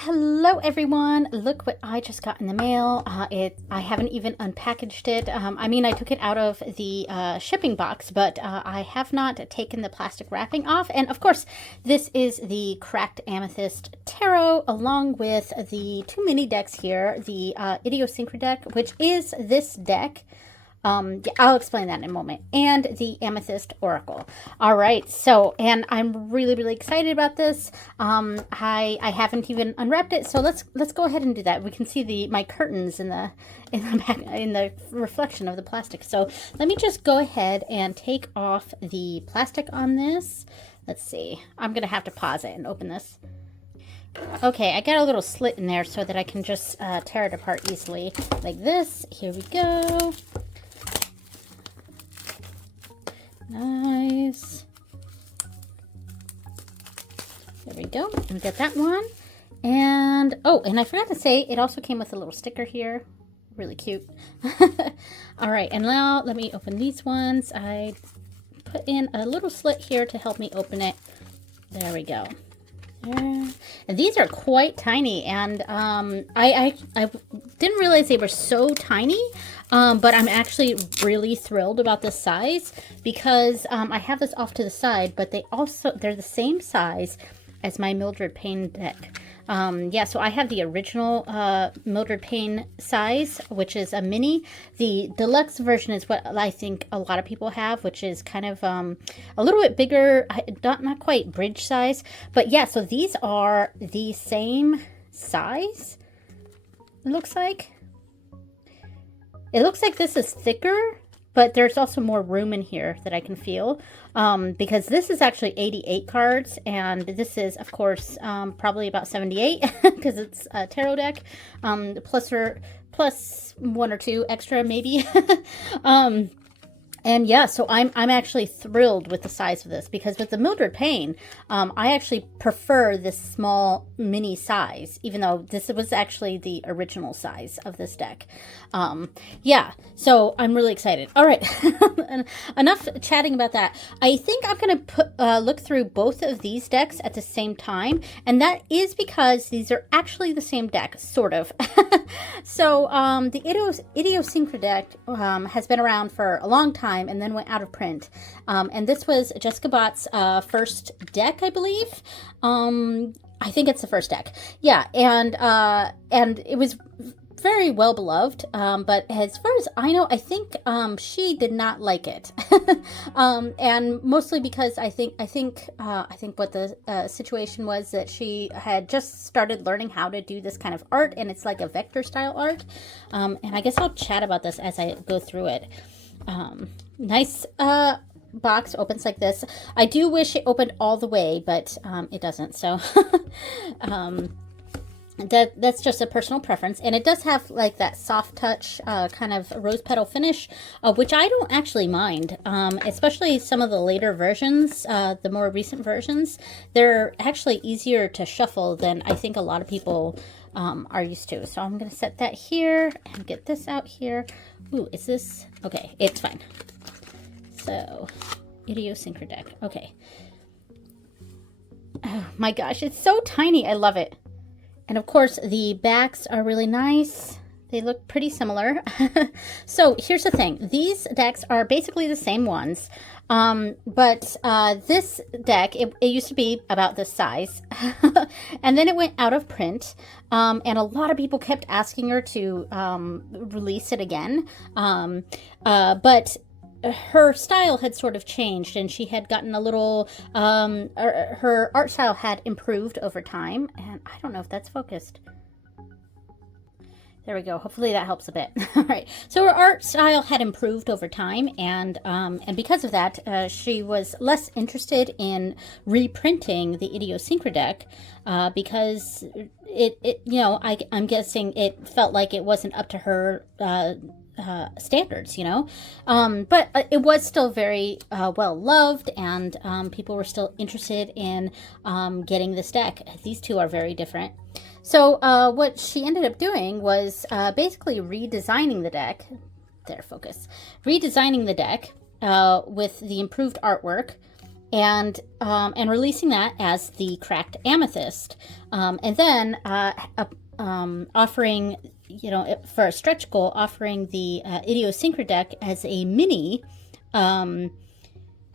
Hello everyone, look what I just got in the mail. I haven't even unpackaged it. I mean, I took it out of the shipping box, but I have not taken the plastic wrapping off. And of course, this is the Cracked Amethyst Tarot, along with the two mini decks here, the Idiosyncra deck, which is this deck. Yeah, I'll explain that in a moment. And the Amethyst Oracle. All right, so, and I'm really excited about this. I haven't even unwrapped it, so let's go ahead and do that. We can see my curtains in the reflection of the plastic. So let me just go ahead and take off the plastic on this. Let's see. I'm gonna have to pause it and open this. Okay, I got a little slit in there so that I can just tear it apart easily, like this. Here we go. Nice. There we go. We got that one. And, oh, and I forgot to say, it also came with a little sticker here. Really cute. All right, and now let me open these ones. I put in a little slit here to help me open it. There we go. And these are quite tiny, and I didn't realize they were so tiny, but I'm actually really thrilled about this size because I have this off to the side, but they're the same size as my Mildred Payne deck. Yeah, so I have the original Mildred Payne size, which is a mini. The deluxe version is what I think a lot of people have, which is kind of a little bit bigger, not quite bridge size. But yeah, so these are the same size, it looks like. It looks like this is thicker, but there's also more room in here that I can feel, because this is actually 88 cards, and this is, of course, probably about 78, because it's a tarot deck, plus one or two extra, maybe. And yeah, so I'm actually thrilled with the size of this, because with the Mildred Payne, I actually prefer this small mini size, even though this was actually the original size of this deck. Yeah, so I'm really excited. All right, enough chatting about that. I think I'm going to look through both of these decks at the same time, and that is because these are actually the same deck, sort of. So the Idiosyncra deck has been around for a long time, and then went out of print. And this was Jessica Bott's first deck, I believe. I think it's the first deck. Yeah, and it was very well beloved, but as far as I know, I think she did not like it. And mostly because I think what the situation was that she had just started learning how to do this kind of art, and it's like a vector style art. And I guess I'll chat about this as I go through it. Nice box, opens like this. I do wish it opened all the way, but it doesn't, so that's just a personal preference. And it does have like that soft touch kind of rose petal finish, which I don't actually mind, especially some of the later versions, the more recent versions. They're actually easier to shuffle than I think a lot of people are used to. So I'm going to set that here and get this out here. Ooh, is this? Okay, it's fine. So, Idiosyncra deck. Okay. Oh my gosh, it's so tiny. I love it. And of course, the backs are really nice. They look pretty similar. So here's the thing. These decks are basically the same ones. But this deck, it used to be about this size. And then it went out of print. And a lot of people kept asking her to release it again. But her style had sort of changed, and she had gotten a little, her art style had improved over time. And I don't know if that's focused. There we go. Hopefully that helps a bit. All right. So her art style had improved over time, and because of that, she was less interested in reprinting the Idiosyncra deck, because it you know, I'm guessing it felt like it wasn't up to her standards, you know. But it was still very well loved, and people were still interested in getting this deck. These two are very different. So what she ended up doing was basically redesigning the deck. There, focus. Redesigning the deck with the improved artwork, and releasing that as the cracked amethyst, and then offering, you know, for a stretch goal, offering the idiosyncra deck as a mini,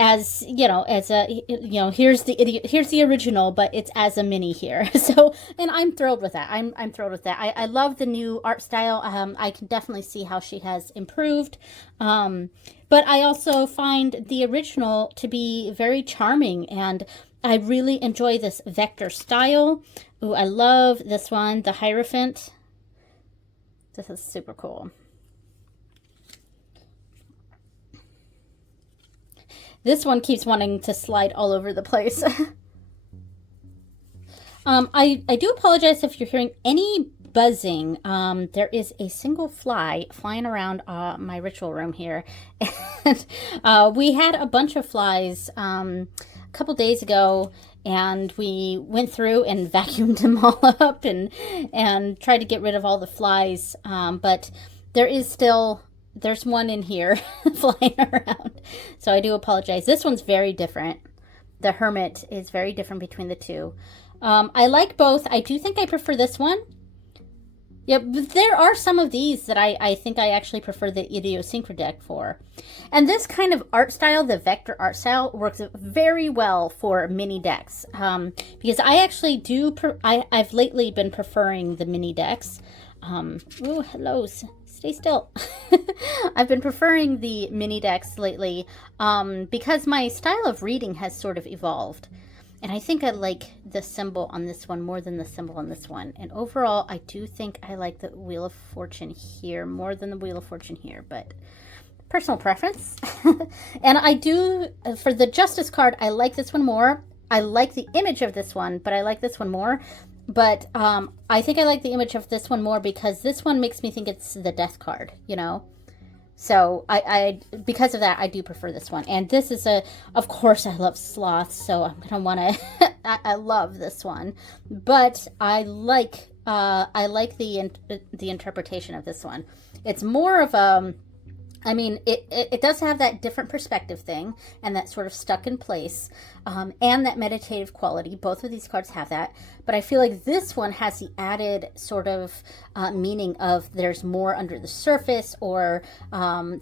as you know, as a, you know, here's the original, but it's as a mini here. So, and I'm thrilled with that. I'm thrilled with that. I love the new art style. I can definitely see how she has improved. But I also find the original to be very charming, and I really enjoy this vector style. Ooh, I love this one, the Hierophant. This is super cool. This one keeps wanting to slide all over the place. I do apologize if you're hearing any buzzing. There is a single fly flying around my ritual room here. And we had a bunch of flies a couple days ago, and we went through and vacuumed them all up and tried to get rid of all the flies. But there is still... there's one in here flying around. So I do apologize. This one's very different. The Hermit is very different between the two. I like both. I do think I prefer this one. Yeah, but there are some of these that I think I actually prefer the idiosyncra deck for. And this kind of art style, the vector art style, works very well for mini decks. Because I actually do, I've lately been preferring the mini decks. Ooh, hellos. Stay still. I've been preferring the mini decks lately because my style of reading has sort of evolved. And I think I like the symbol on this one more than the symbol on this one. And overall, I do think I like the Wheel of Fortune here more than the Wheel of Fortune here, but personal preference. And I do, for the Justice card, I like this one more. I like the image of this one, but I like this one more. But I think I like the image of this one more because this one makes me think it's the Death card, you know? So I because of that, I do prefer this one. And this is of course, I love sloths, so I'm gonna want to. I love this one, but I like the interpretation of this one. It's more of a. I mean, it does have that different perspective thing and that sort of stuck in place and that meditative quality. Both of these cards have that. But I feel like this one has the added sort of meaning of there's more under the surface, or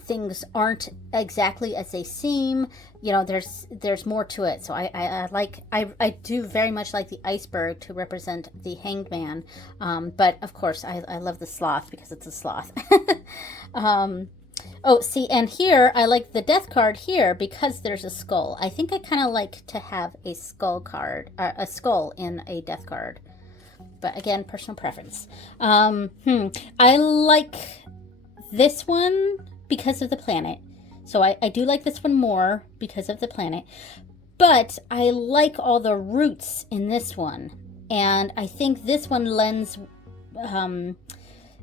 things aren't exactly as they seem. You know, there's more to it. So I do very much like the iceberg to represent the Hanged Man. But of course, I love the sloth because it's a sloth. Oh, see, and here, I like the Death card here because there's a skull. I think I kind of like to have a skull card, a skull in a Death card. But again, personal preference. I like this one because of the planet. So I do like this one more because of the planet. But I like all the roots in this one. And I think this one lends...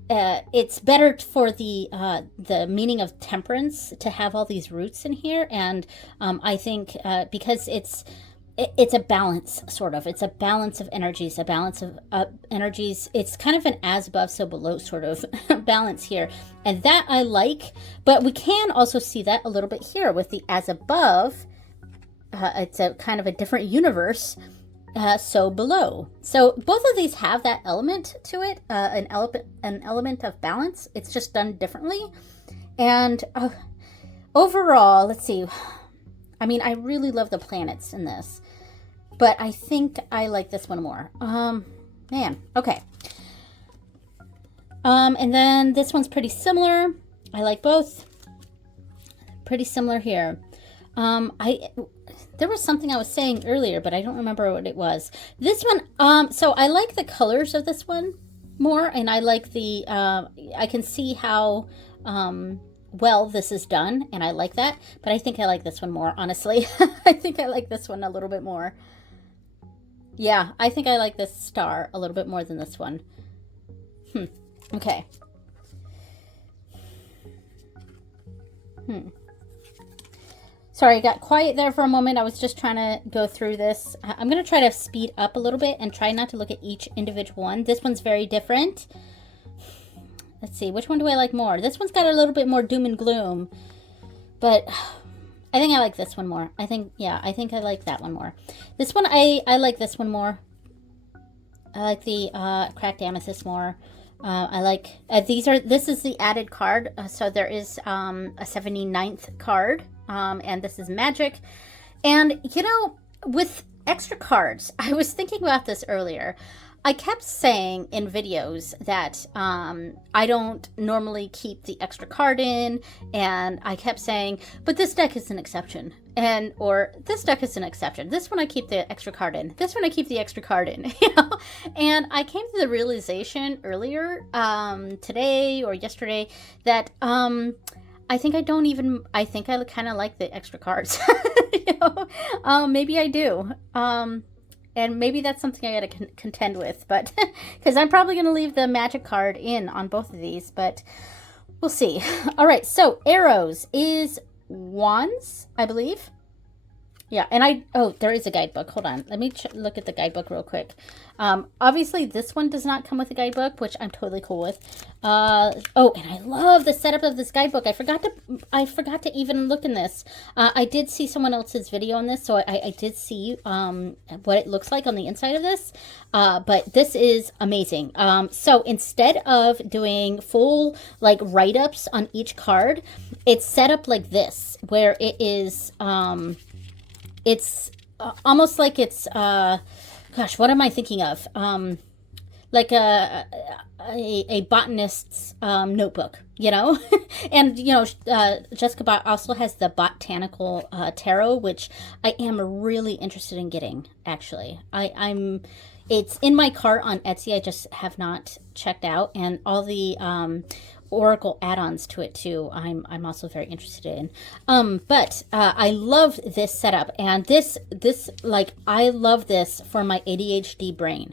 it's better for the meaning of temperance to have all these roots in here, and I think because it's a balance, sort of. It's a balance of energies, a balance of energies. It's kind of an as above, so below sort of balance here, and that I like. But we can also see that a little bit here with the as above. It's a kind of a different universe. So below. So both of these have that element to it, an element of balance. It's just done differently. And overall, let's see. I mean, I really love the planets in this, but I think I like this one more. Man, okay. And then this one's pretty similar. I like both. Pretty similar here. There was something I was saying earlier, but I don't remember what it was. This one, so I like the colors of this one more, and I like the, I can see how well this is done, and I like that, but I think I like this one more, honestly. I think I like this one a little bit more. Yeah, I think I like this star a little bit more than this one. Okay. Sorry, I got quiet there for a moment. I was just trying to go through this. I'm going to try to speed up a little bit and try not to look at each individual one. This one's very different. Let's see, which one do I like more? This one's got a little bit more doom and gloom. But I think I like this one more. I think, yeah, I think I like that one more. This one, I like this one more. I like the cracked amethyst more. I like, this is the added card. So there is a 79th card. And this is magic. And, you know, with extra cards, I was thinking about this earlier. I kept saying in videos that I don't normally keep the extra card in, and I kept saying, but this deck is an exception, or this deck is an exception. This one I keep the extra card in. This one I keep the extra card in, you know? And I came to the realization earlier, today or yesterday, that I think I kind of like the extra cards. You know? Maybe I do. And maybe that's something I gotta contend with, but because I'm probably gonna leave the magic card in on both of these, but we'll see. All right, so arrows is wands, I believe. Yeah, and there is a guidebook. Hold on. Let me look at the guidebook real quick. Obviously, this one does not come with a guidebook, which I'm totally cool with. Oh, and I love the setup of this guidebook. I forgot to even look in this. I did see someone else's video on this, so I did see what it looks like on the inside of this. But this is amazing. So instead of doing full like write-ups on each card, it's set up like this, where it is it's almost like it's gosh, what am I thinking of? Like a botanist's notebook, you know? And, you know, Jessica Bott also has the Botanical Tarot, which I am really interested in getting, actually. It's in my cart on Etsy. I just have not checked out. And all the Oracle add-ons to it too, I'm also very interested in. But I love this setup, and this like, I love this for my ADHD brain,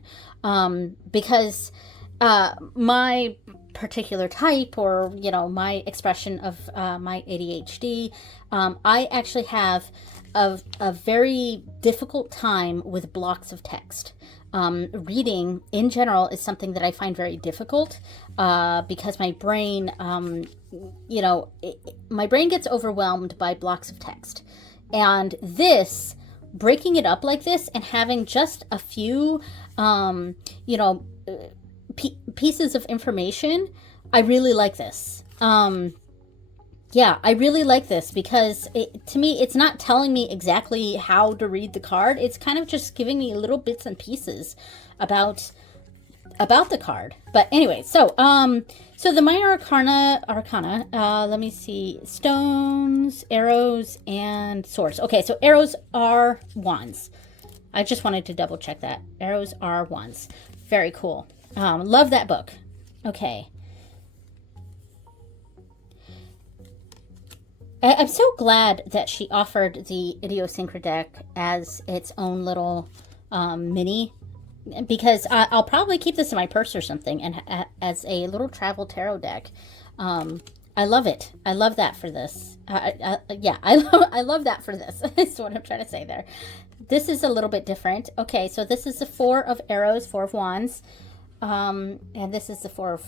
because my particular type, or you know, my expression of my ADHD, I actually have a very difficult time with blocks of text. Reading in general is something that I find very difficult, because my brain, you know, my brain gets overwhelmed by blocks of text. And this, breaking it up like this and having just a few, you know, pieces of information, I really like this. Yeah, I really like this because to me, it's not telling me exactly how to read the card. It's kind of just giving me little bits and pieces about the card. But anyway, so the minor arcana, let me see, stones, arrows, and swords. Okay, so arrows are wands. I just wanted to double check that. Arrows are wands. Very cool. Love that book. Okay. I'm so glad that she offered the Idiosyncra deck as its own little mini, because I'll probably keep this in my purse or something, and as a little travel tarot deck. I love it. I love that for this. Yeah, I love that for this. That's what I'm trying to say there. This is a little bit different. Okay, so this is the 4 of arrows, 4 of wands, and this is the 4 of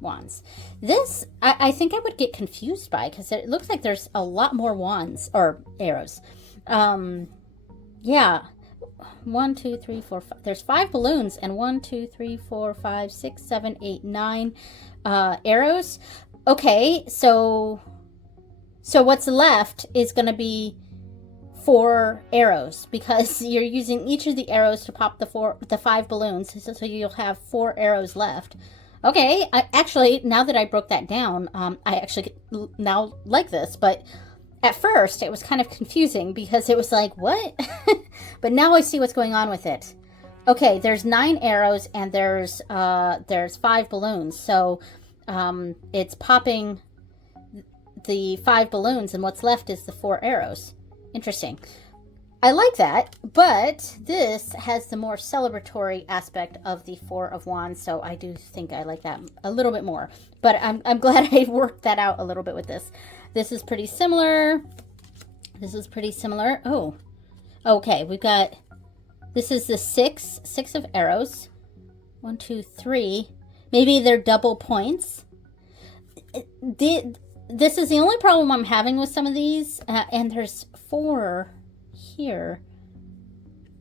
wands. This, I think I would get confused by, because it looks like there's a lot more wands, or arrows. Yeah. 1, 2, 3, 4, 5. There's 5 balloons, and 1, 2, 3, 4, 5, 6, 7, 8, 9 arrows. Okay, so what's left is going to be 4 arrows, because you're using each of the arrows to pop the 5 balloons, so you'll have 4 arrows left. Okay, actually, now that I broke that down, I actually now like this, but at first it was kind of confusing because it was like, what? But now I see what's going on with it. Okay, there's 9 arrows and there's 5 balloons, so it's popping the 5 balloons, and what's left is the 4 arrows. Interesting. I like that, but this has the more celebratory aspect of the 4 of wands, so I do think I like that a little bit more. But I'm glad I worked that out a little bit with this. This is pretty similar. This is pretty similar. Oh, okay. We've got, this is the 6 of arrows. 1, 2, 3. Maybe they're double points. this is the only problem I'm having with some of these, and there's 4 here.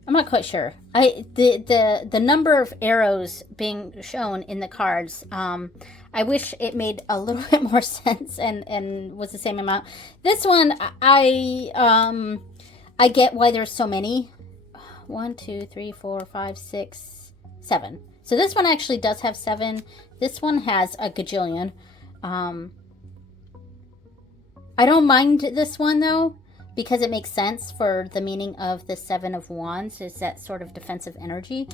I'm not quite sure. The number of arrows being shown in the cards, I wish it made a little bit more sense and was the same amount. This one, I get why there's so many. 1, 2, 3, 4, 5, 6, 7. So this one actually does have 7. This one has a gajillion. I don't mind this one though, because it makes sense for the meaning of the 7 of Wands, is that sort of defensive energy.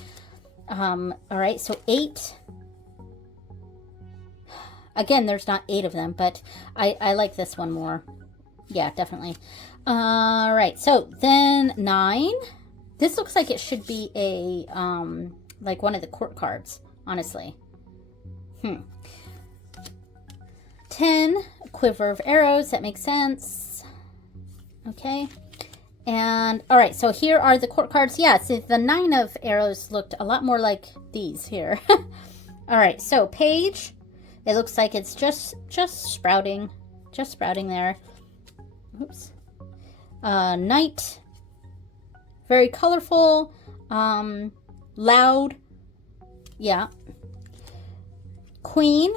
All right, so 8. Again, there's not 8 of them, but I like this one more. Yeah, definitely. All right, so then 9. This looks like it should be a, like one of the court cards, honestly. 10, quiver of arrows, that makes sense. Okay. And, all right, so here are the court cards. Yeah, so the 9 of arrows looked a lot more like these here. All right, so page, it looks like it's just sprouting there. Oops. Knight, very colorful, loud. Yeah. Queen.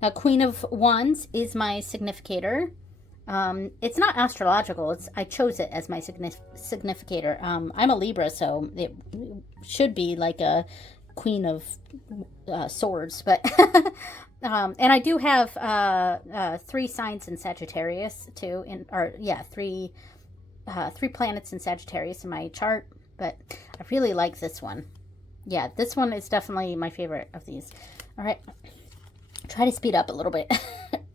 Now, Queen of Wands is my significator. It's not astrological. I chose it as my significator. I'm a Libra, so it should be like a Queen of Swords. But and I do have 3 signs in Sagittarius too, three planets in Sagittarius in my chart. But I really like this one. Yeah, this one is definitely my favorite of these. All right. Try to speed up a little bit.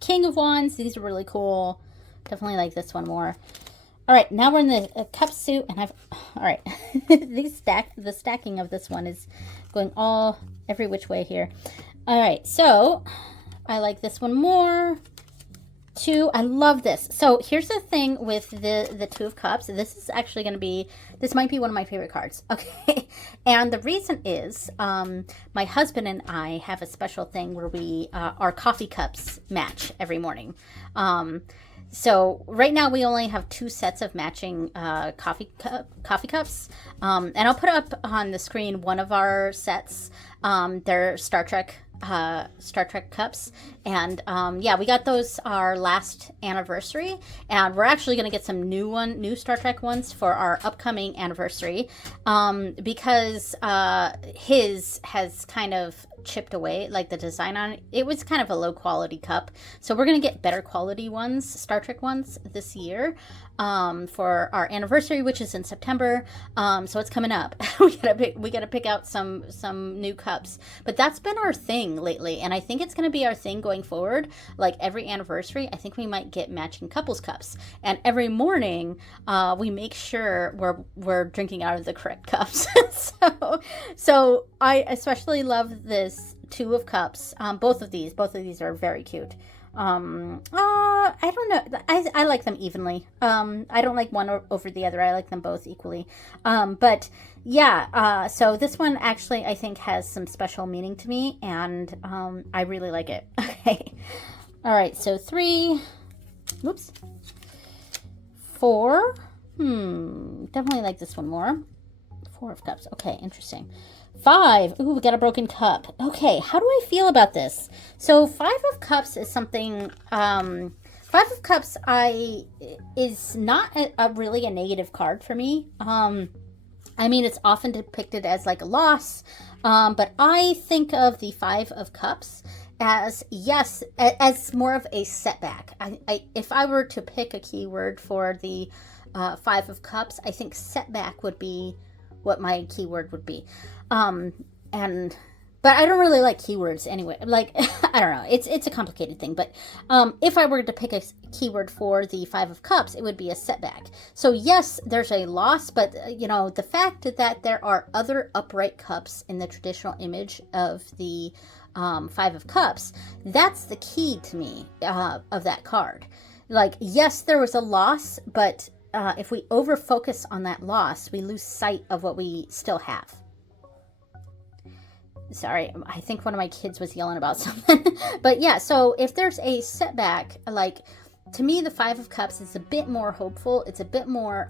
King of Wands, these are really cool. Definitely like this one more. All right, now we're in the cup suit, and all right, the stacking of this one is going every which way here. All right, so I like this one more. 2, I love this. So here's the thing with the 2 of Cups. This might be one of my favorite cards. Okay. And the reason is, my husband and I have a special thing where our coffee cups match every morning. So right now we only have 2 sets of matching coffee cups. And I'll put up on the screen one of our sets. They're Star Trek cups, and yeah, we got those our last anniversary, and we're actually going to get some new Star Trek ones for our upcoming anniversary, because his has kind of chipped away, like the design on it. It was kind of a low quality cup, so we're going to get better quality ones, Star Trek ones, this year, for our anniversary, which is in September. So it's coming up. we gotta pick out some new cups, but that's been our thing lately, and I think it's going to be our thing going forward. Like every anniversary, I think we might get matching couples cups, and every morning we make sure we're drinking out of the correct cups. so I especially love this 2 of Cups. Both of these are very cute. I don't know. I like them evenly. I don't like one over the other. I like them both equally. But yeah, so this one actually I think has some special meaning to me, and I really like it. Okay. All right, so 3. Whoops. 4. Definitely like this one more. 4 of Cups. Okay, interesting. 5. Ooh, we got a broken cup. Okay, how do I feel about this? So 5 of Cups is something, 5 of Cups is not really a negative card for me. I mean, it's often depicted as like a loss, but I think of the 5 of Cups as, yes, as more of a setback. If I were to pick a keyword for the 5 of Cups, I think setback would be what my keyword would be. But I don't really like keywords anyway. Like, I don't know. It's a complicated thing. But if I were to pick a keyword for the 5 of Cups, it would be a setback. So yes, there's a loss, but the fact that there are other upright cups in the traditional image of the 5 of Cups, that's the key to me of that card. Like, yes, there was a loss, but if we over-focus on that loss, we lose sight of what we still have. Sorry, I think one of my kids was yelling about something. But yeah, so if there's a setback, like, to me, the Five of Cups is a bit more hopeful. It's a bit more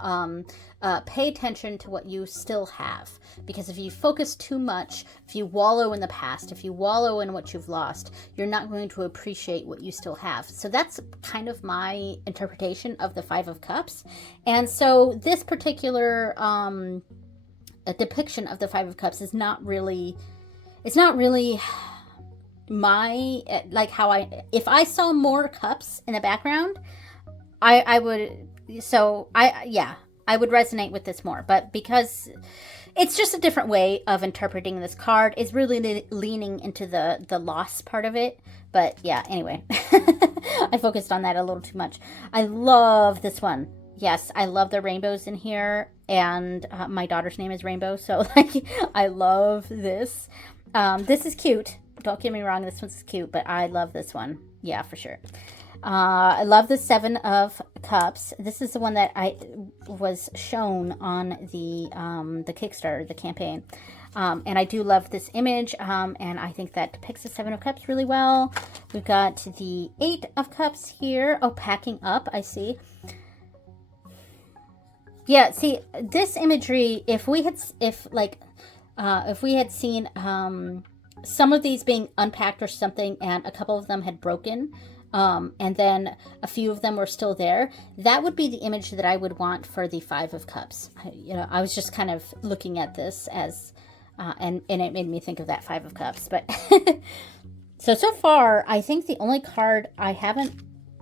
pay attention to what you still have. Because if you focus too much, if you wallow in the past, if you wallow in what you've lost, you're not going to appreciate what you still have. So that's kind of my interpretation of the Five of Cups. And so this particular depiction of the Five of Cups is not really... It's not really my, like, how if I saw more cups in the background, I would, I would resonate with this more. But because it's just a different way of interpreting this card, it's really leaning into the loss part of it. But yeah, anyway, I focused on that a little too much. I love this one. Yes, I love the rainbows in here, and my daughter's name is Rainbow, so like, I love this. This is cute. Don't get me wrong, this one's cute, but I love this one. Yeah, for sure. I love the Seven of Cups. This is the one that I was shown on the Kickstarter, the campaign. And I do love this image, and I think that depicts the Seven of Cups really well. We've got the Eight of Cups here. Oh, packing up, I see. Yeah, see, this imagery, if we had seen some of these being unpacked or something, and a couple of them had broken, and then a few of them were still there, that would be the image that I would want for the Five of Cups. I was just kind of looking at this as, and it made me think of that Five of Cups. But so far, I think the only card I haven't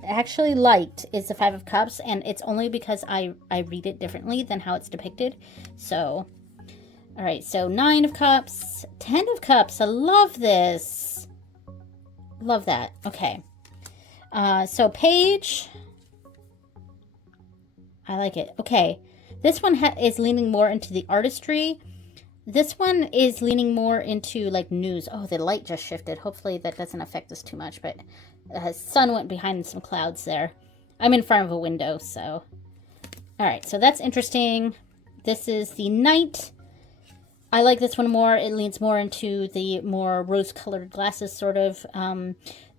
actually liked is the Five of Cups, and it's only because I read it differently than how it's depicted. So... all right, so Nine of Cups, Ten of Cups. I love this. Love that. Okay. So Page. I like it. Okay. This one is leaning more into the artistry. This one is leaning more into, like, news. Oh, the light just shifted. Hopefully that doesn't affect us too much, but the sun went behind some clouds there. I'm in front of a window, so. All right, so that's interesting. This is the Knight. I like this one more. It leans more into the more rose-colored glasses, sort of.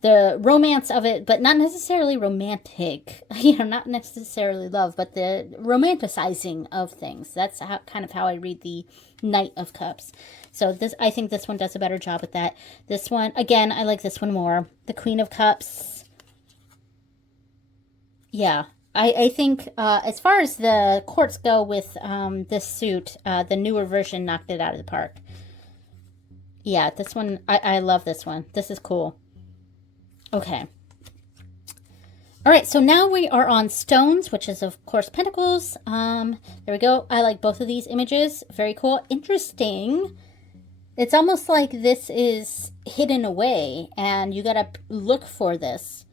The romance of it, but not necessarily romantic. Not necessarily love, but the romanticizing of things. That's kind of how I read the Knight of Cups. So I think this one does a better job with that. This one, again, I like this one more. The Queen of Cups. Yeah. I think as far as the courts go with this suit, the newer version knocked it out of the park. Yeah, this one, I love this one. This is cool. Okay. All right, so now we are on stones, which is, of course, pentacles. There we go. I like both of these images. Very cool. Interesting. It's almost like this is hidden away, and you got to look for this.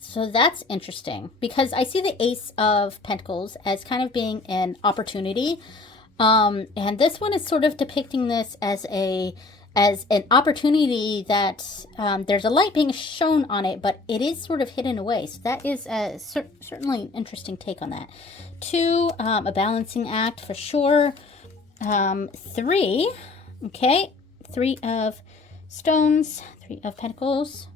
So that's interesting, because I see the Ace of Pentacles as kind of being an opportunity. And this one is sort of depicting this as an opportunity that there's a light being shown on it, but it is sort of hidden away. So that is certainly an interesting take on that. 2, a balancing act for sure. 3, okay, 3 of stones, 3 of pentacles.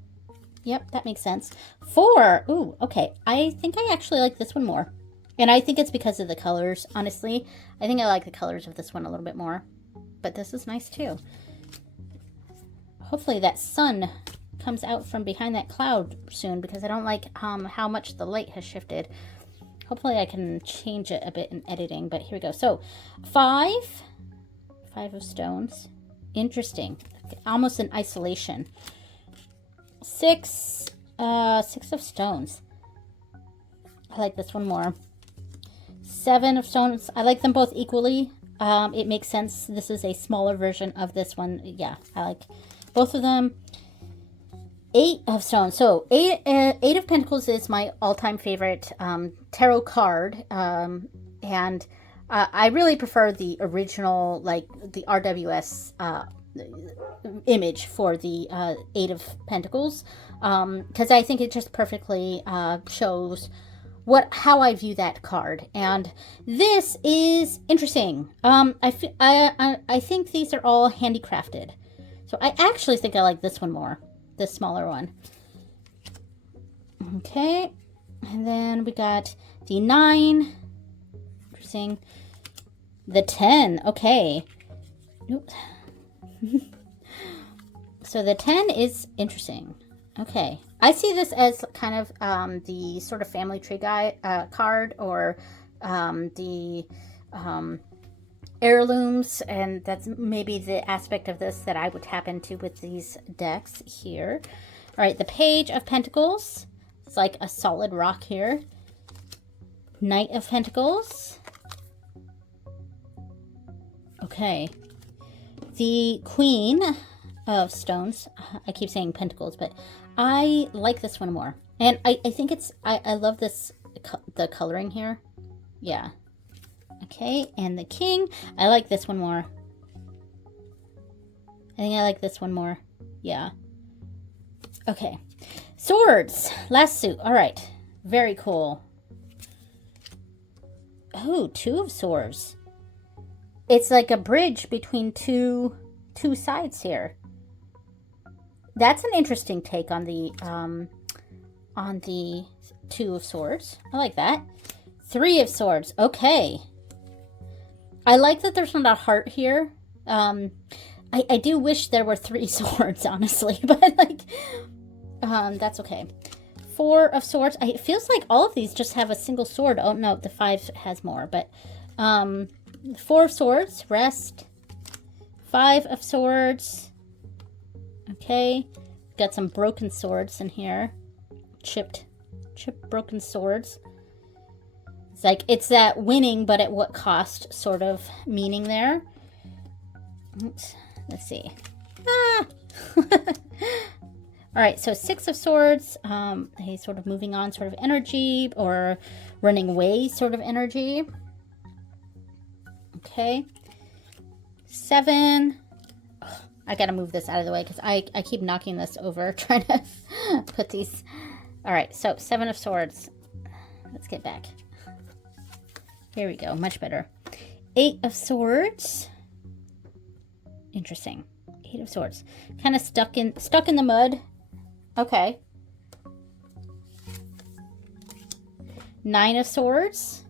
Yep, that makes sense. 4, ooh, okay. I think I actually like this one more. And I think it's because of the colors, honestly. I think I like the colors of this one a little bit more. But this is nice too. Hopefully that sun comes out from behind that cloud soon, because I don't like how much the light has shifted. Hopefully I can change it a bit in editing, but here we go. So 5 of stones. Interesting. Almost in isolation. 6 of stones. I like this one more. 7 of stones. I like them both equally. It makes sense. This is a smaller version of this one. Yeah, I like both of them. 8 of stones. So 8 of Pentacles is my all-time favorite tarot card. And I really prefer the original, like the RWS image for the 8 of Pentacles, because I think it just perfectly shows how I view that card. And this is interesting. I think these are all handicrafted. So I actually think I like this one more, this smaller one. Okay, and then we got the 9. Interesting. The 10. Okay. Nope. So the 10 is interesting. Okay. I see this as kind of the sort of family tree card, or the heirlooms, and that's maybe the aspect of this that I would tap into with these decks here. All right, the Page of Pentacles. It's like a solid rock here. Knight of Pentacles. Okay. The Queen of Stones. I keep saying Pentacles, but I like this one more. And I think it's, I love this, the coloring here. Yeah. Okay, and the King. I like this one more. I think I like this one more. Yeah. Okay. Swords. Last suit. All right. Very cool. Oh, 2 of Swords. It's like a bridge between two sides here. That's an interesting take on the 2 of Swords. I like that. 3 of Swords. Okay. I like that there's not a heart here. I do wish there were 3 swords, honestly, but like, that's okay. 4 of Swords. It feels like all of these just have a single sword. Oh no, the 5 has more, but 4 of Swords, rest. 5 of Swords. Okay, got some broken swords in here. Chipped broken swords. It's like, it's that winning, but at what cost sort of meaning there. Oops, let's see. Ah! All right, so 6 of Swords. He's sort of moving on sort of energy, or running away sort of energy. Okay. 7. Oh, I gotta move this out of the way because I keep knocking this over trying to put these. All right, so 7 of Swords. Let's get back. Here we go, much better. 8 of Swords. Interesting. 8 of Swords. Kind of stuck in the mud. Okay. 9 of Swords.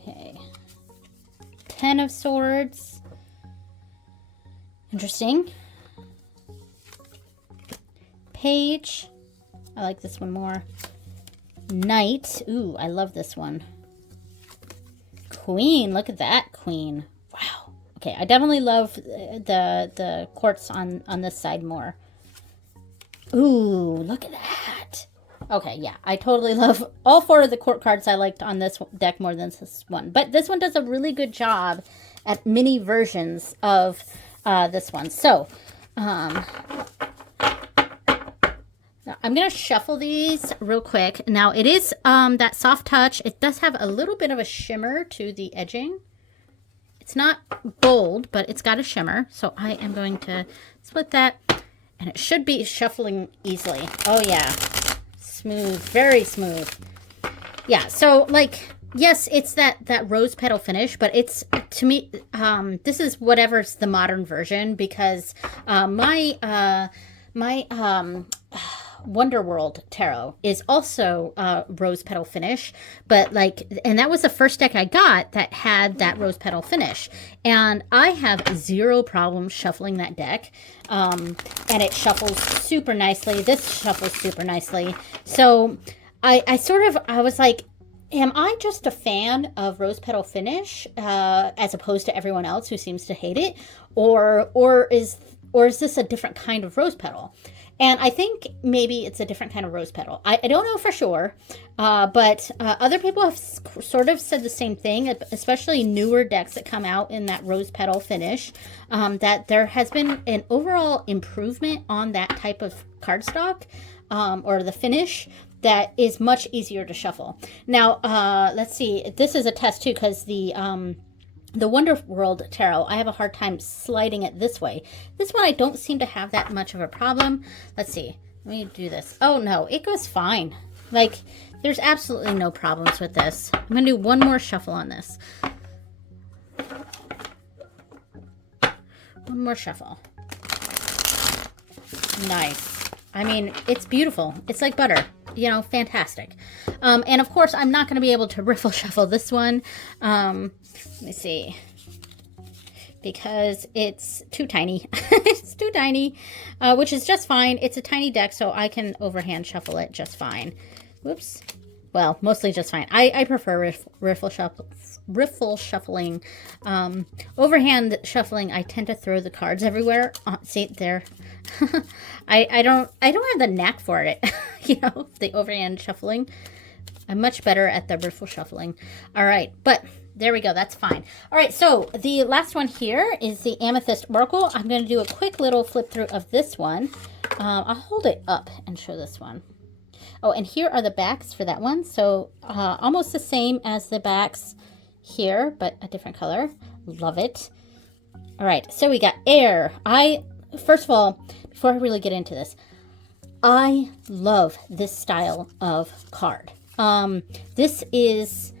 Okay. 10 of Swords. Interesting. Page. I like this one more. Knight. Ooh, I love this one. Queen. Look at that, Queen. Wow. Okay, I definitely love the quartz on this side more. Ooh, look at that. Okay, yeah, I totally love all 4 of the court cards I liked on this deck more than this one. But this one does a really good job at mini versions of this one. So, now I'm going to shuffle these real quick. Now, it is that soft touch. It does have a little bit of a shimmer to the edging. It's not gold, but it's got a shimmer. So I am going to split that. And it should be shuffling easily. Oh, yeah. Smooth. Very smooth. Yeah, so, like, yes, it's that rose petal finish, but it's, to me, this is whatever's the modern version, because my Wonder World Tarot is also rose petal finish, but like, and that was the first deck I got that had that rose petal finish, and I have 0 problem shuffling that deck, and it shuffles super nicely. This shuffles super nicely. So I was like, am I just a fan of rose petal finish as opposed to everyone else who seems to hate it, or is this a different kind of rose petal? And I think maybe it's a different kind of rose petal. I don't know for sure, but other people have sort of said the same thing, especially newer decks that come out in that rose petal finish, that there has been an overall improvement on that type of cardstock, or the finish, that is much easier to shuffle. Now, let's see. This is a test too, because the Wonder World Tarot, I have a hard time sliding it this way. This one I don't seem to have that much of a problem. Let's see. Let me do this. Oh no, it goes fine. Like, there's absolutely no problems with this. I'm going to do one more shuffle on this. One more shuffle. Nice. I mean, it's beautiful. It's like butter. You know, fantastic. And of course, I'm not going to be able to riffle shuffle this one. Let me see. Because it's too tiny. It's too tiny, which is just fine. It's a tiny deck, so I can overhand shuffle it just fine. Whoops. Well, mostly just fine. I prefer riffle shuffling. Overhand shuffling, I tend to throw the cards everywhere. See, there. I don't have the knack for it. You know, the overhand shuffling. I'm much better at the riffle shuffling. All right, but there we go. That's fine. All right, so the last one here is the Amethyst Oracle. I'm going to do a quick little flip through of this one. I'll hold it up and show this one. Oh, and here are the backs for that one. So almost the same as the backs here, but a different color. Love it. All right, so we got air. First of all, before I really get into this, I love this style of card. This is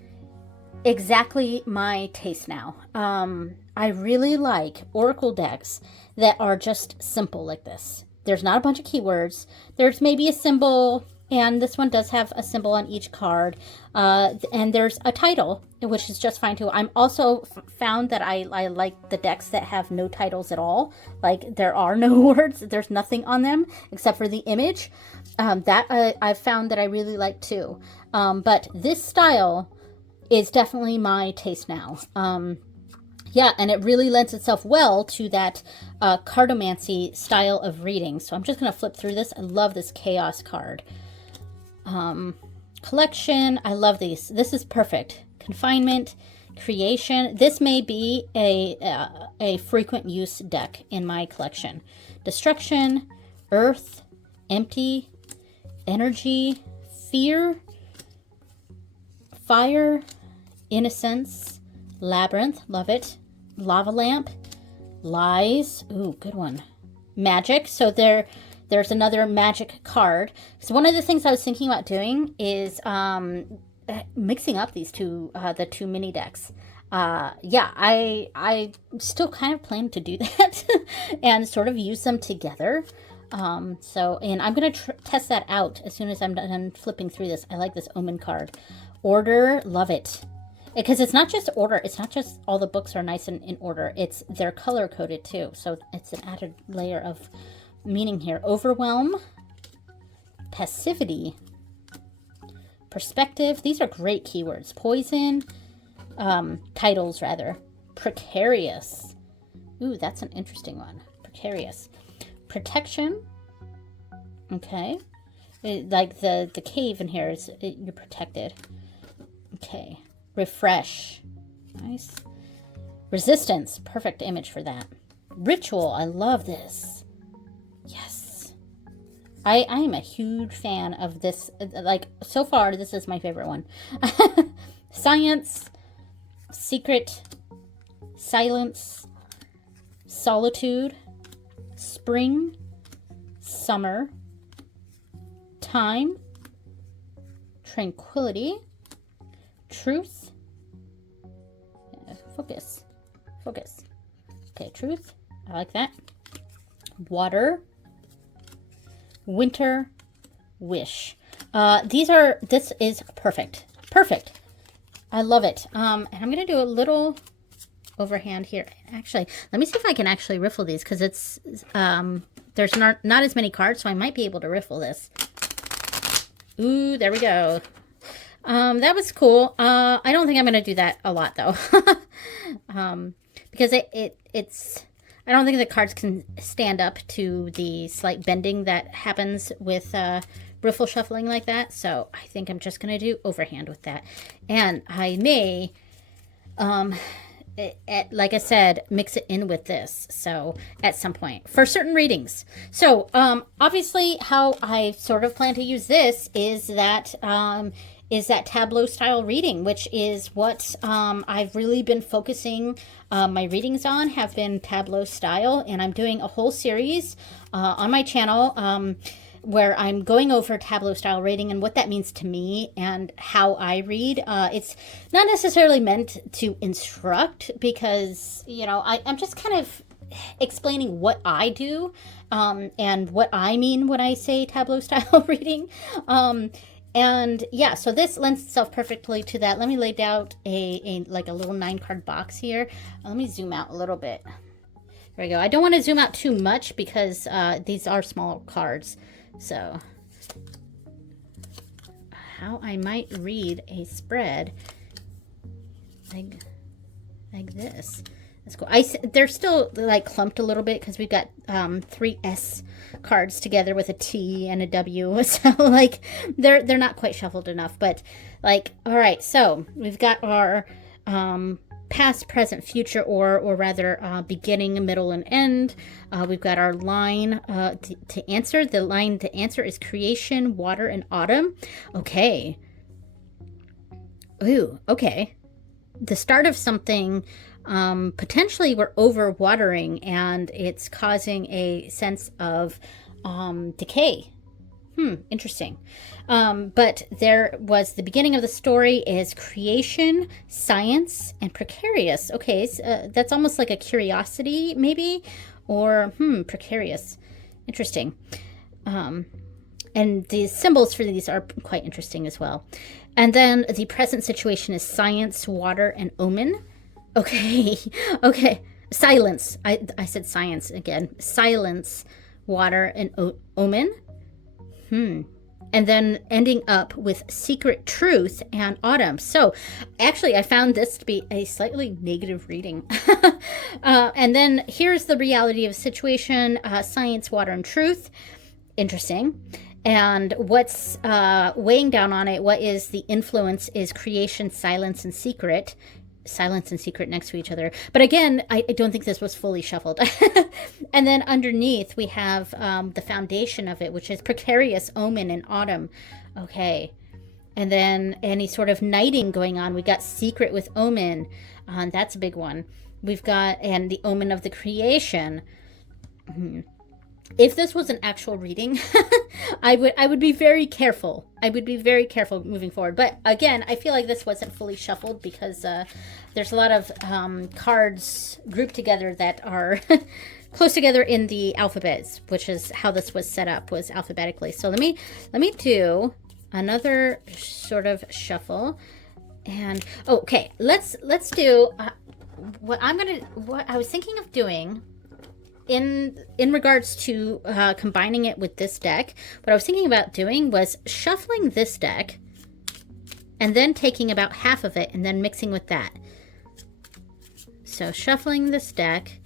exactly my taste now. I really like Oracle decks that are just simple like this. There's not a bunch of keywords. There's maybe a symbol, and this one does have a symbol on each card. And there's a title, which is just fine too. I'm also found that I like the decks that have no titles at all. Like, there are no words. There's nothing on them except for the image. I've found that I really like too. But this style is definitely my taste now. Yeah, and it really lends itself well to that cartomancy style of reading. So I'm just going to flip through this. I love this Chaos card. Collection, I love these. This is perfect. Confinement, Creation. This may be a frequent use deck in my collection. Destruction, Earth, Empty, Energy, Fear, Fire, Innocence, Labyrinth, love it. Lava Lamp, Lies, ooh, good one. Magic, so there's another magic card. So one of the things I was thinking about doing is mixing up these two, the two mini decks. Yeah, I still kind of plan to do that and sort of use them together. And I'm going to test that out as soon as I'm done flipping through this. I like this Omen card. Order, love it. Because it's not just order. It's not just all the books are nice and in order. They're color coded too. So it's an added layer of meaning here. Overwhelm, Passivity, Perspective. These are great keywords. Poison, titles rather. Precarious. Ooh, that's an interesting one. Precarious. Protection. Okay. Like the cave in here is you're protected. Okay. Refresh. Nice. Resistance. Perfect image for that. Ritual. I love this. Yes. I am a huge fan of this. Like, so far, this is my favorite one. Science. Secret. Silence. Solitude. Spring. Summer. Time. Tranquility. Truth. Focus. Okay, truth. I like that. Water. Winter. Wish. This is perfect. Perfect. I love it. And I'm going to do a little overhand here. Actually, let me see if I can actually riffle these, because it's, there's not as many cards, so I might be able to riffle this. Ooh, there we go. That was cool. I don't think I'm going to do that a lot, though. Because I don't think the cards can stand up to the slight bending that happens with riffle shuffling like that. So I think I'm just going to do overhand with that. And I may, like I said, mix it in with this. So at some point for certain readings. So obviously how I sort of plan to use this is that tableau style reading, which is what I've really been focusing my readings on, have been tableau style. And I'm doing a whole series on my channel where I'm going over tableau style reading and what that means to me and how I read. It's not necessarily meant to instruct, because, you know, I'm just kind of explaining what I do and what I mean when I say tableau style reading. And yeah, so this lends itself perfectly to that. Let me lay out like a little 9-card box here. Let me zoom out a little bit. There we go. I don't want to zoom out too much because these are small cards. So how I might read a spread like this. That's cool. They're still like clumped a little bit because we've got 3 S cards together with a T and a W. So like they're not quite shuffled enough. But like, all right, so we've got our past, present, future, or rather beginning, middle, and end. We've got our line to answer. The line to answer is creation, water, and autumn. Okay. Ooh, okay. The start of something, potentially we're over watering and it's causing a sense of decay. Interesting. But there was the beginning of the story is creation, science, and precarious. Okay, so, that's almost like a curiosity maybe, or precarious. Interesting. And the symbols for these are quite interesting as well. And then the present situation is science, water, and omen. Okay, okay. Silence. I said science again. Silence, water, and omen. And then ending up with secret truth and autumn. So actually I found this to be a slightly negative reading. And then here's the reality of the situation, science, water, and truth. Interesting. And what's weighing down on it, what is the influence is creation, silence, and secret. Silence and secret next to each other. But again, I don't think this was fully shuffled. And then underneath we have the foundation of it, which is precarious, omen, and autumn. Okay. And then any sort of knighting going on. We got secret with omen. That's a big one. We've got, and the omen of the creation. If this was an actual reading, I would be very careful. I would be very careful moving forward. But again, I feel like this wasn't fully shuffled because there's a lot of cards grouped together that are close together in the alphabets, which is how this was set up, was alphabetically. So let me do another sort of shuffle. And okay, let's do what I was thinking of doing. In regards to combining it with this deck, what I was thinking about doing was shuffling this deck and then taking about half of it and then mixing with that. So shuffling this deck.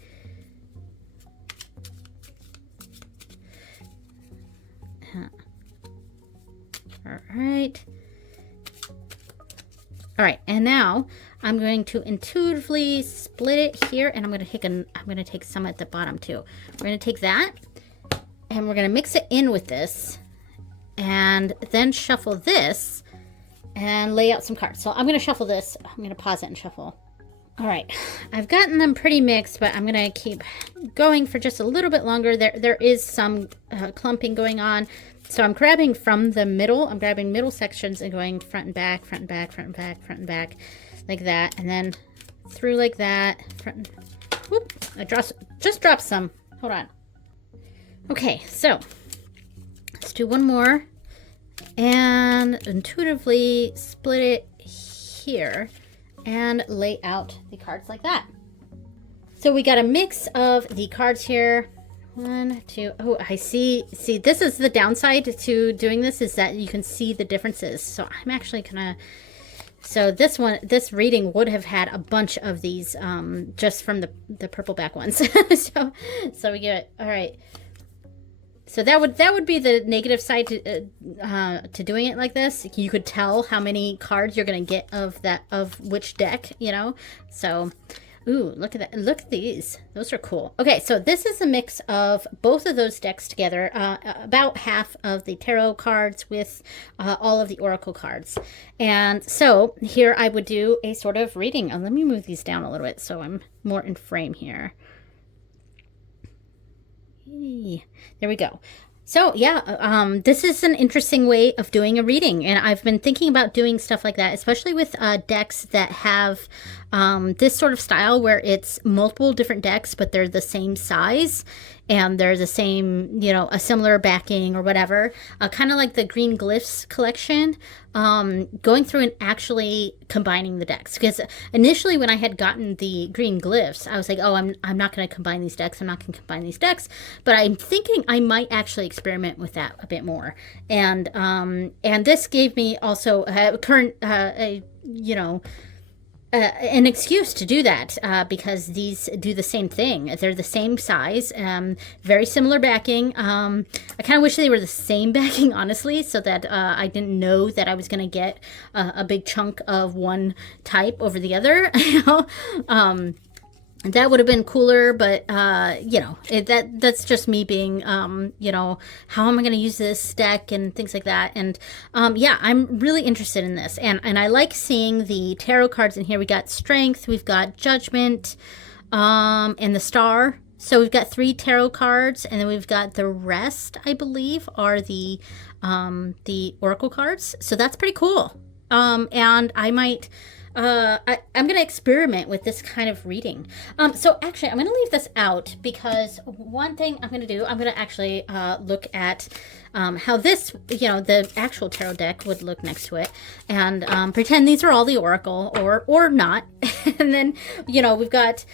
All right. All right, and now I'm going to intuitively split it here, and I'm going to take some at the bottom too. We're going to take that, and we're going to mix it in with this, and then shuffle this, and lay out some cards. So I'm going to shuffle this. I'm going to pause it and shuffle. All right, I've gotten them pretty mixed, but I'm going to keep going for just a little bit longer. There is some clumping going on. So I'm grabbing from the middle. I'm grabbing middle sections and going front and back, front and back, front and back, front and back, like that. And then through like that. Front. Whoop, I just dropped some. Hold on. Okay, so let's do one more. And intuitively split it here and lay out the cards like that. So we got a mix of the cards here. 1, 2. Oh, I see. See, this is the downside to doing this, is that you can see the differences. So I'm actually gonna. So this reading would have had a bunch of these just from the purple back ones. so we get it. All right. So that would be the negative side to doing it like this. You could tell how many cards you're gonna get of which deck, you know. So. Ooh, look at that. Look at these. Those are cool. Okay, so this is a mix of both of those decks together. About half of the tarot cards with all of the oracle cards. And so here I would do a sort of reading. Let me move these down a little bit so I'm more in frame here. There we go. So yeah, this is an interesting way of doing a reading, and I've been thinking about doing stuff like that, especially with decks that have this sort of style where it's multiple different decks, but they're the same size and they're the same, you know, a similar backing or whatever. Kind of like the Green Glyphs collection. Going through and actually combining the decks, because initially when I had gotten the Green Glyphs, I was like, oh, I'm not going to combine these decks. I'm not going to combine these decks. But I'm thinking I might actually experiment with that a bit more. And this gave me also you know, an excuse to do that, because these do the same thing. They're the same size, very similar backing. I kind of wish they were the same backing, honestly, so that I didn't know that I was going to get a big chunk of one type over the other. You know, that would have been cooler, but you know, that's just me being, you know, how am I going to use this deck and things like that. And yeah, I'm really interested in this, and I like seeing the tarot cards in here. We got Strength, we've got Judgment, and the Star. So we've got 3 tarot cards, and then we've got the rest, I believe, are the oracle cards. So that's pretty cool. And I might. I'm going to experiment with this kind of reading. So actually, I'm going to leave this out, because one thing I'm going to do, I'm going to actually look at how this, you know, the actual tarot deck would look next to it, and pretend these are all the oracle, or not. And then, you know, we've got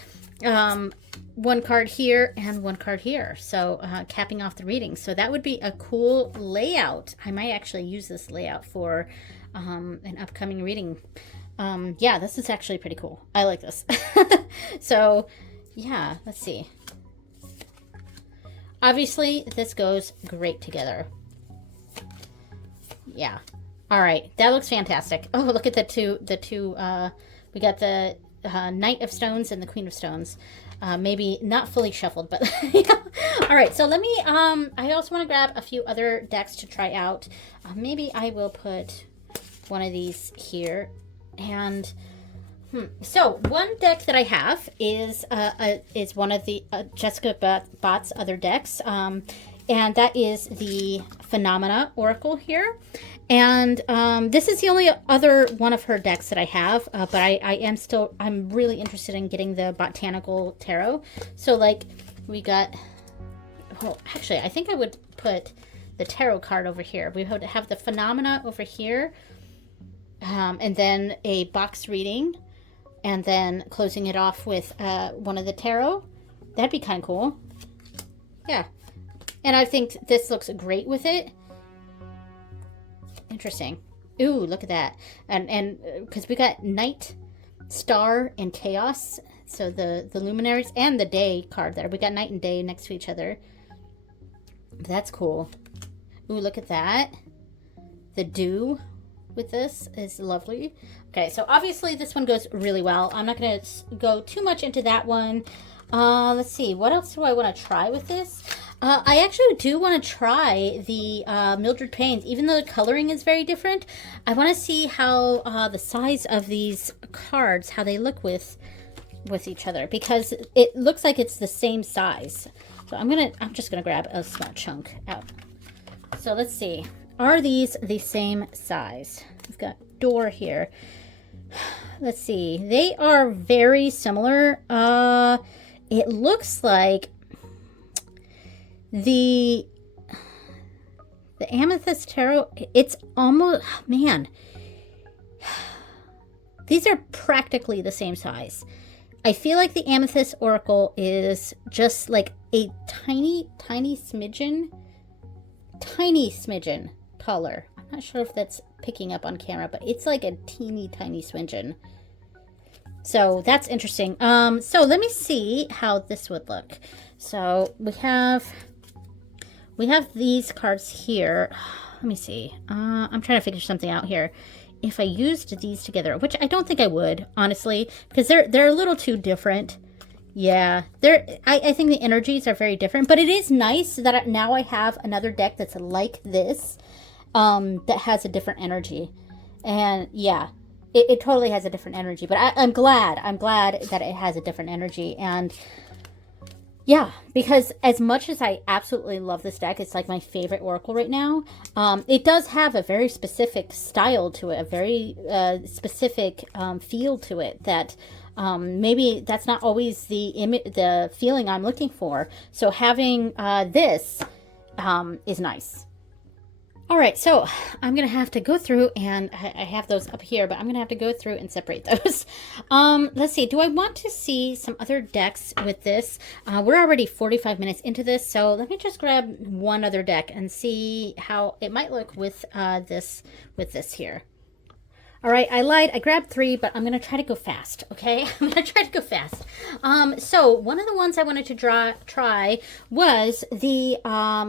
one card here and one card here. So capping off the reading. So that would be a cool layout. I might actually use this layout for an upcoming reading. Yeah, this is actually pretty cool. I like this. So, yeah, let's see. Obviously, this goes great together. Yeah. All right, that looks fantastic. Oh, look at the two, we got the Knight of Stones and the Queen of Stones. Maybe not fully shuffled, but yeah. All right, so let me, I also want to grab a few other decks to try out. Maybe I will put one of these here. And so one deck that I have is one of the Jessica Bott's other decks, and that is the Phenomena Oracle here. And this is the only other one of her decks that I have, but I'm really interested in getting the Botanical Tarot. So like we got, well, actually I think I would put the tarot card over here. We would have the Phenomena over here. And then a box reading, and then closing it off with one of the tarot. That'd be kind of cool. Yeah. And I think this looks great with it. Interesting. Ooh, look at that. And because we got Night, Star, and Chaos. So the luminaries and the day card there. We got night and day next to each other. That's cool. Ooh, look at that. The dew with this is lovely. Okay, so obviously this one goes really well. I'm not going to go too much into that one. Let's see, what else do I want to try with this? I actually do want to try the Mildred Payne's, even though the coloring is very different. I want to see how the size of these cards, how they look with each other, because it looks like it's the same size. So I'm just gonna grab a small chunk out. So let's see. Are these the same size? We've got door here. Let's see. They are very similar. It looks like the Amethyst Tarot, it's almost, man, these are practically the same size. I feel like the Amethyst Oracle is just like a tiny smidgen taller. I'm not sure if that's picking up on camera, but it's like a teeny tiny smidgen. So that's interesting. So let me see how this would look. So we have these cards here. Let me see. I'm trying to figure something out here. If I used these together, which I don't think I would, honestly, because they're a little too different. Yeah, I think the energies are very different, but it is nice that now I have another deck that's like this, that has a different energy. And yeah, it totally has a different energy, but I'm glad that it has a different energy. And Yeah, because as much as I absolutely love this deck, it's like my favorite Oracle right now. It does have a very specific style to it, a very specific feel to it that maybe that's not always the feeling I'm looking for. So having this is nice. All right, so I'm going to have to go through, and I have those up here, but I'm going to have to go through and separate those. Let's see. Do I want to see some other decks with this? We're already 45 minutes into this, so let me just grab one other deck and see how it might look with this here. All right, I lied. I grabbed 3, but I'm going to try to go fast, okay? I'm going to try to go fast. So one of the ones I wanted to try was the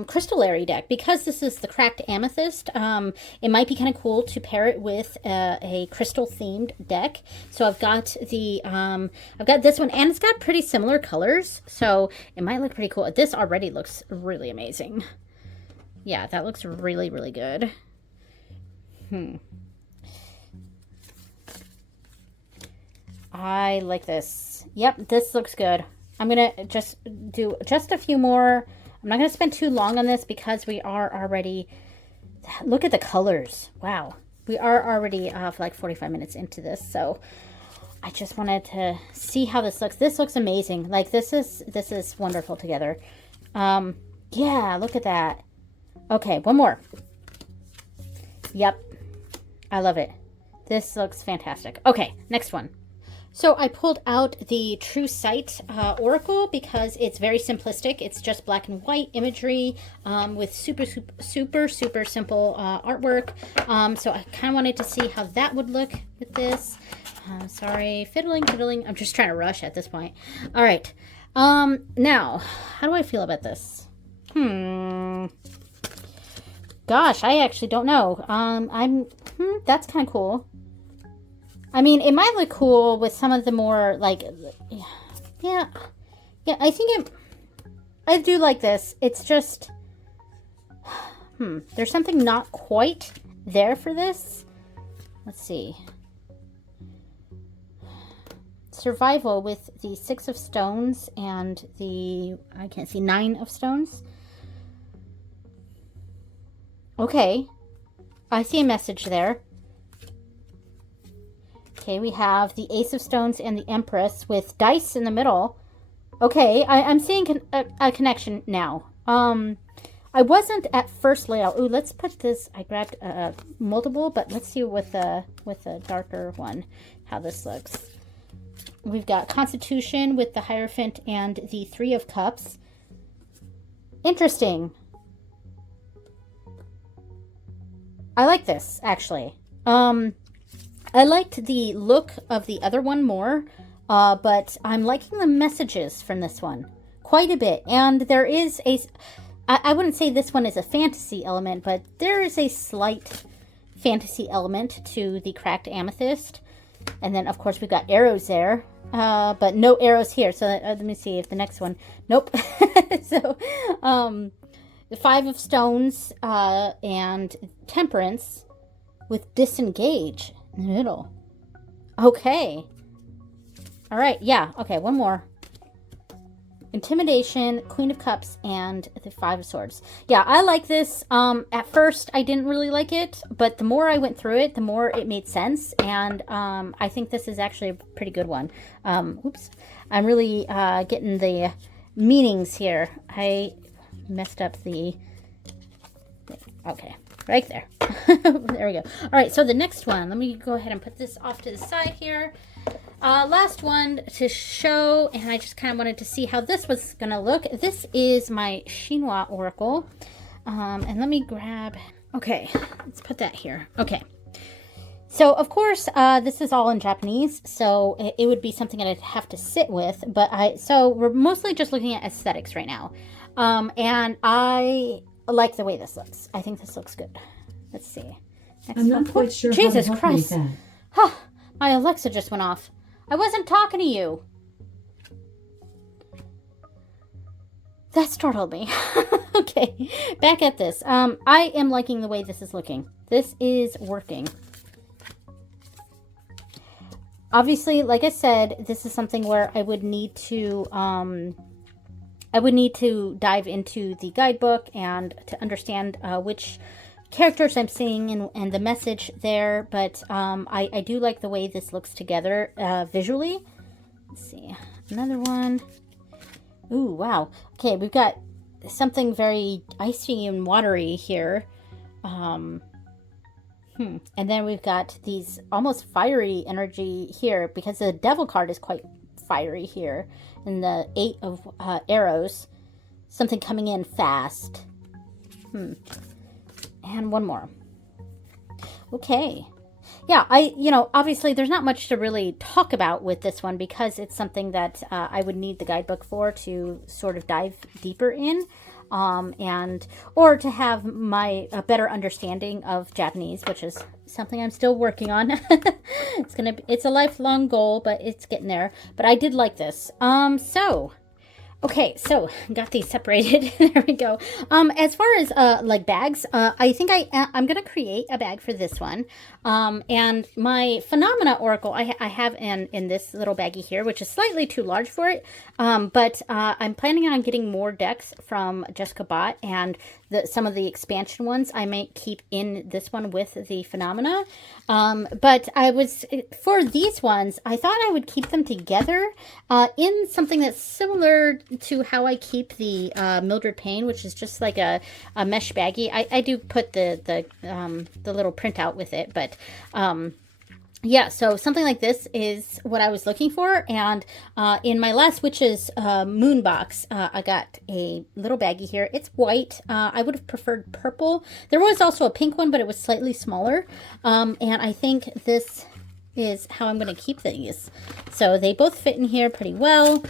Crystallary deck. Because this is the Cracked Amethyst, it might be kind of cool to pair it with a crystal-themed deck. So I've got this one, and it's got pretty similar colors, so it might look pretty cool. This already looks really amazing. Yeah, that looks really, really good. I like this. Yep, this looks good. I'm going to just do just a few more. I'm not going to spend too long on this because we are already... Look at the colors. Wow. We are already like 45 minutes into this, so I just wanted to see how this looks. This looks amazing. Like, this is wonderful together. Yeah, look at that. Okay, one more. Yep. I love it. This looks fantastic. Okay, next one. So I pulled out the True Sight Oracle because it's very simplistic. It's just black and white imagery with super simple artwork. So I kind of wanted to see how that would look with this. Sorry, fiddling. I'm just trying to rush at this point. All right. Now, how do I feel about this? Gosh, I actually don't know. That's kind of cool. I mean, it might look cool with some of the more, like, yeah, I think I do like this. It's just, there's something not quite there for this. Let's see. Survival with the 6 of Stones and the, I can't see, 9 of Stones. Okay. I see a message there. Okay, we have the Ace of Stones and the Empress with dice in the middle. Okay, I'm seeing a connection now. I wasn't at first layout. Ooh, let's put this. I grabbed multiple, but let's see with a darker one how this looks. We've got Constitution with the Hierophant and the 3 of Cups. Interesting. I like this, actually. I liked the look of the other one more, but I'm liking the messages from this one quite a bit. And there is I wouldn't say this one is a fantasy element, but there is a slight fantasy element to the Cracked Amethyst. And then, of course, we've got arrows there, but no arrows here. So let me see if the next one, nope. So, the 5 of Stones and Temperance with Disengage in the middle. Okay. All right. Yeah. Okay. One more. Intimidation, Queen of Cups, and the 5 of Swords. Yeah, I like this. At first, I didn't really like it, but the more I went through it, the more it made sense, and I think this is actually a pretty good one. Oops. I'm really getting the meanings here. I messed up the... Okay. Right there. There we go. All right, so the next one, let me go ahead and put this off to the side here. Last one to show, and I just kind of wanted to see how this was going to look. This is my Chinois Oracle. And let me grab... Okay, let's put that here. Okay. So, of course, this is all in Japanese, so it would be something that I'd have to sit with. So we're mostly just looking at aesthetics right now. And I... like the way this looks. I think this looks good. Let's see. I'm not quite sure. Jesus Christ. Huh, my Alexa just went off. I wasn't talking to you. That startled me. Okay, back at this. I am liking the way this is looking. This is working. Obviously, like I said, this is something where I would need to I would need to dive into the guidebook and to understand which characters I'm seeing and the message there, but I do like the way this looks together visually. Let's see, another one. Ooh, wow. Okay, we've got something very icy and watery here. And then we've got these almost fiery energy here because the devil card is quite fiery here. And the 8 of arrows, something coming in fast. And one more. Okay. Yeah, obviously there's not much to really talk about with this one because it's something that I would need the guidebook for to sort of dive deeper in. Or to have a better understanding of Japanese, which is something I'm still working on. It's a lifelong goal, but it's getting there. But I did like this. Okay, so got these separated. There we go. As far as like bags, I think I'm gonna create a bag for this one. And my Phenomena Oracle I have in this little baggie here, which is slightly too large for it. But I'm planning on getting more decks from Jessica Bott, and some of the expansion ones I might keep in this one with the Phenomena. But for these ones, I thought I would keep them together in something that's similar to how I keep the Mildred Payne, which is just like a mesh baggie. I do put the little printout with it, but yeah, so something like this is what I was looking for. And in my last Witch's Moon box, I got a little baggie here. It's white. I would have preferred purple. There was also a pink one, but it was slightly smaller. And I think this is how I'm going to keep these. So they both fit in here pretty well.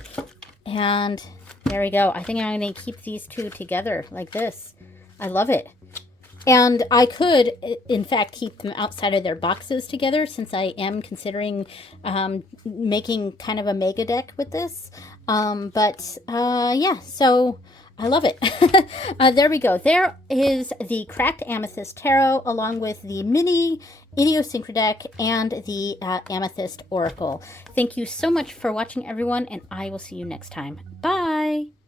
And there we go. I think I'm going to keep these two together like this. I love it. And I could, in fact, keep them outside of their boxes together since I am considering making kind of a mega deck with this. Yeah, so I love it. There we go. There is the Cracked Amethyst Tarot along with the mini Idiosyncra deck and the Amethyst Oracle. Thank you so much for watching, everyone, and I will see you next time. Bye!